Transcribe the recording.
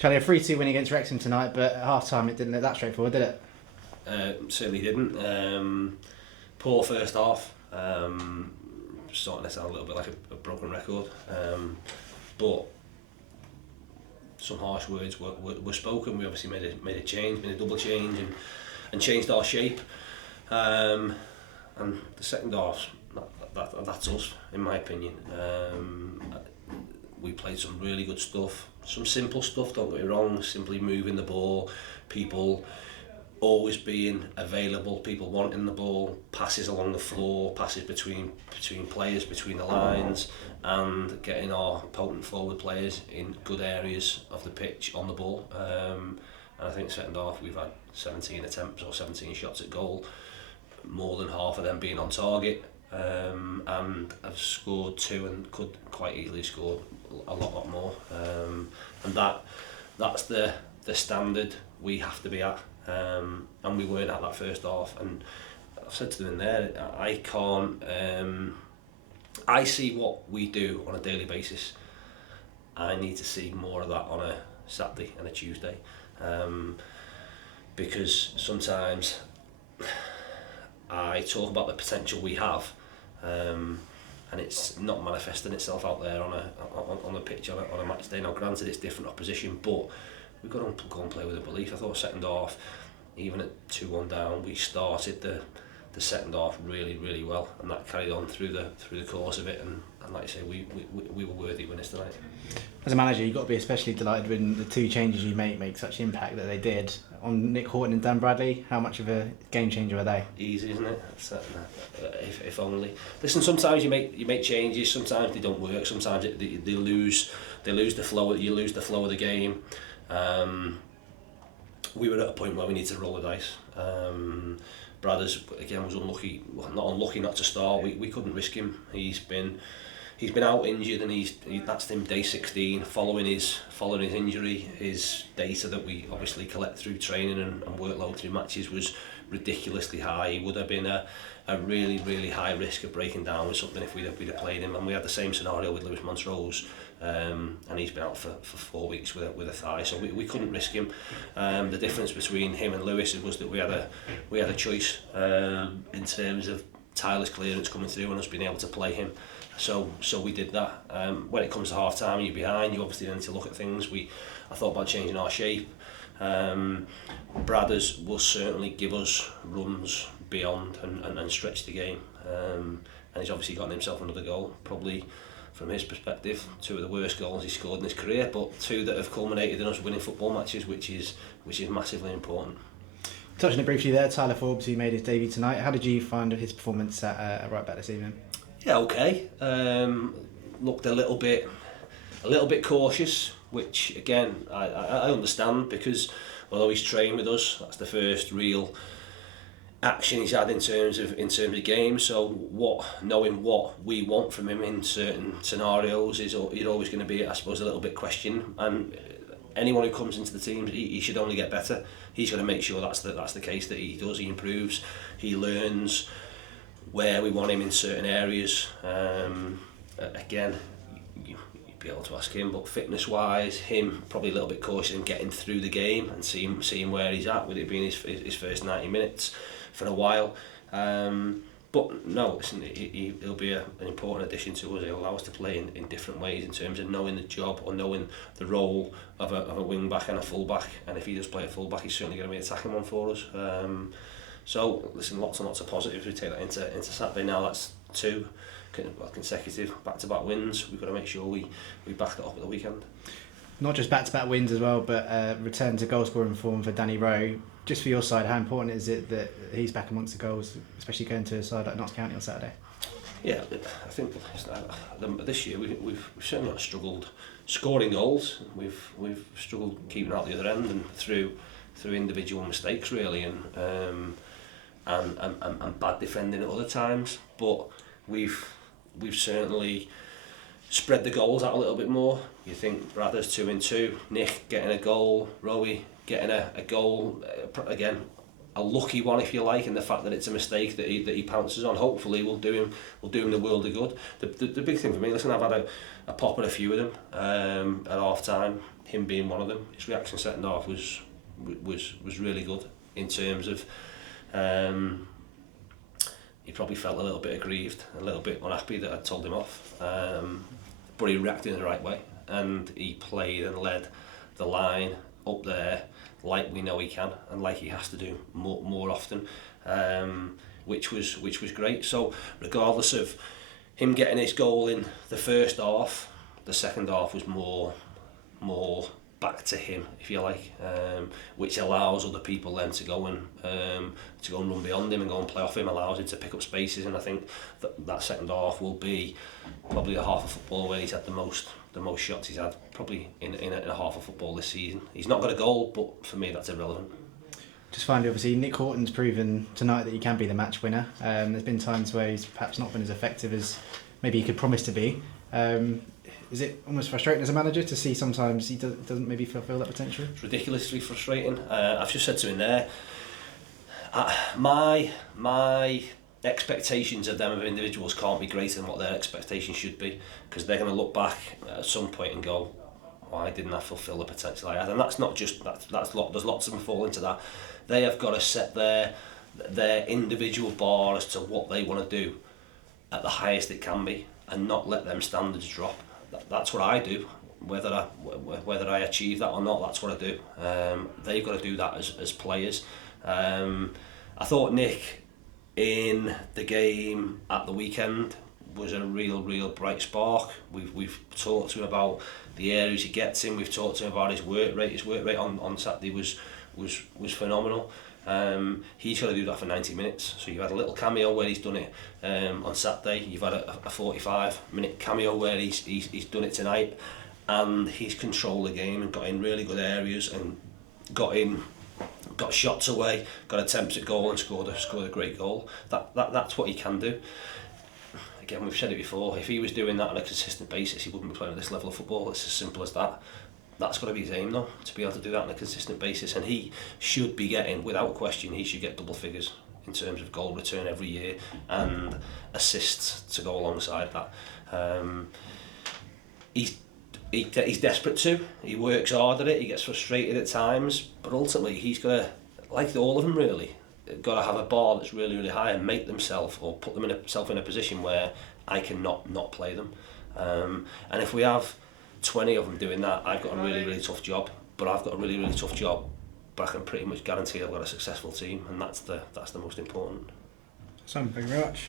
Charlie, a 3-2 win against Wrexham tonight, but at half-time it didn't look that straightforward, did it? Certainly didn't. Poor first half. Starting to sound a little bit like a broken record. But some harsh words were spoken. We obviously made a change, made a double change, and changed our shape. And the second half, that's us, in my opinion. We played some really good stuff, some simple stuff, don't get me wrong, simply moving the ball, people always being available, people wanting the ball, passes along the floor, passes between players, between the lines, and getting our potent forward players in good areas of the pitch on the ball. And I think second half we've had 17 attempts or 17 shots at goal, more than half of them being on target. And I've scored 2 and could quite easily score a lot more. And that's the standard we have to be at. And we weren't at that first half. And I've said to them in there, I can't. I see what we do on a daily basis. I need to see more of that on a Saturday and a Tuesday, because sometimes I talk about the potential we have, and it's not manifesting itself out there on a pitch on a match day. Now, granted, it's different opposition, but we've got to go and play with a belief. I thought second half, even at 2-1 down, we started the second half really well, and that carried on through the course of it. And like I say, we were worthy winners tonight. As a manager, you've got to be especially delighted when the 2 changes you make such impact that they did on Nick Horton and Dan Bradley. How much of a game changer are they? Easy, isn't it? If only. Listen, sometimes you make changes. Sometimes they don't work. Sometimes they lose the flow. You lose the flow of the game. We were at a point where we need to roll the dice. Bradders again was unlucky. Well, not unlucky not to start. We couldn't risk him. He's been out injured, and that's him day 16. Following his injury, his data that we obviously collect through training and workload through matches was ridiculously high. He would have been a really high risk of breaking down with something if we'd have played him. And we had the same scenario with Lewis Montrose, and he's been out for 4 weeks with a thigh, so we couldn't risk him. The difference between him and Lewis was that we had a choice in terms of Tyler's clearance coming through and us being able to play him. So we did that. When it comes to half time, you're behind. You obviously need to look at things. I thought about changing our shape. Bradders will certainly give us runs beyond and stretch the game. And he's obviously gotten himself another goal, probably from his perspective 2 of the worst goals he's scored in his career, but 2 that have culminated in us winning football matches, which is massively important. Touching it briefly there, Tyler Forbes, who made his debut tonight. How did you find his performance at right back this evening? Yeah, okay. Looked a little bit cautious, which again I understand, because although he's trained with us, that's the first real action he's had in terms of games. So knowing what we want from him in certain scenarios is always going to be, I suppose, a little bit questioned. And anyone who comes into the team, he should only get better. He's going to make sure that's the case, that he improves, he learns where we want him in certain areas. Again, you'd be able to ask him, but fitness wise, him probably a little bit cautious in getting through the game and seeing where he's at, with it being his first 90 minutes for a while. But no, listen, he'll be an important addition to us. He'll allow us to play in different ways in terms of knowing the job or knowing the role of a wing back and a full back. And if he does play a full back, he's certainly going to be an attacking one for us. So listen, lots and lots of positives. We take that into Saturday now. That's 2 consecutive back-to-back wins. We've got to make sure we back that up at the weekend. Not just back-to-back wins as well, but return to goal-scoring form for Danny Rowe. Just for your side, how important is it that he's back amongst the goals, especially going to a side like Notts County on Saturday? Yeah, I think this year we've certainly not struggled scoring goals. We've struggled keeping out the other end, and through individual mistakes really, and bad defending at other times. But we've certainly spread the goals out a little bit more. You think Bradders 2 and 2, Nick getting a goal, Rowie getting a goal, again a lucky one, if you like, in the fact that it's a mistake that he pounces on. Hopefully will do him the world of good. The big thing for me, listen, I've had a pop at a few of them at half time, him being one of them. His reaction second half was really good, in terms of he probably felt a little bit aggrieved, a little bit unhappy that I told him off, but he reacted in the right way, and he played and led the line up there like we know he can, and like he has to do more often, which was great. So regardless of him getting his goal in the first half, the second half was more back to him, if you like, which allows other people then to go and run beyond him and go and play off him, allows him to pick up spaces. And I think that second half will be probably a half of football where he's had the most shots he's had probably in a half of football this season. He's not got a goal, but for me that's irrelevant. Just finally, obviously, Nick Horton's proven tonight that he can be the match winner. There's been times where he's perhaps not been as effective as maybe he could promise to be. Is it almost frustrating as a manager to see sometimes he doesn't maybe fulfil that potential? It's ridiculously frustrating. I've just said to him there, my expectations of them as individuals can't be greater than what their expectations should be, because they're going to look back at some point and go, why didn't I fulfil the potential I had? And that's not just there's lots of them fall into that. They have got to set their individual bar as to what they want to do at the highest it can be, and not let them standards drop. That's what I do. Whether I achieve that or not, that's what I do. They've got to do that as players. I thought Nick in the game at the weekend was a real bright spark. We've talked to him about the areas he gets in. We've talked to him about his work rate. His work rate on Saturday was phenomenal. He's got to do that for 90 minutes. So you've had a little cameo where he's done it on Saturday. You've had a 45-minute cameo where he's done it tonight, and he's controlled the game and got in really good areas and got shots away, got attempts at goal and scored a great goal. That's what he can do. Again, we've said it before, if he was doing that on a consistent basis, he wouldn't be playing at this level of football. It's as simple as that. That's got to be his aim though, to be able to do that on a consistent basis, and he should be getting, without question, he should get double figures in terms of goal return every year and assists to go alongside that. He's desperate to, he works hard at it, he gets frustrated at times, but ultimately he's got to, like all of them really, got to have a bar that's really high and make themselves, or put themselves in a position where I can not play them. And if we have 20 of them doing that, I've got a really tough job, but I can pretty much guarantee I've got a successful team, and that's the most important. Sam, thank you very much.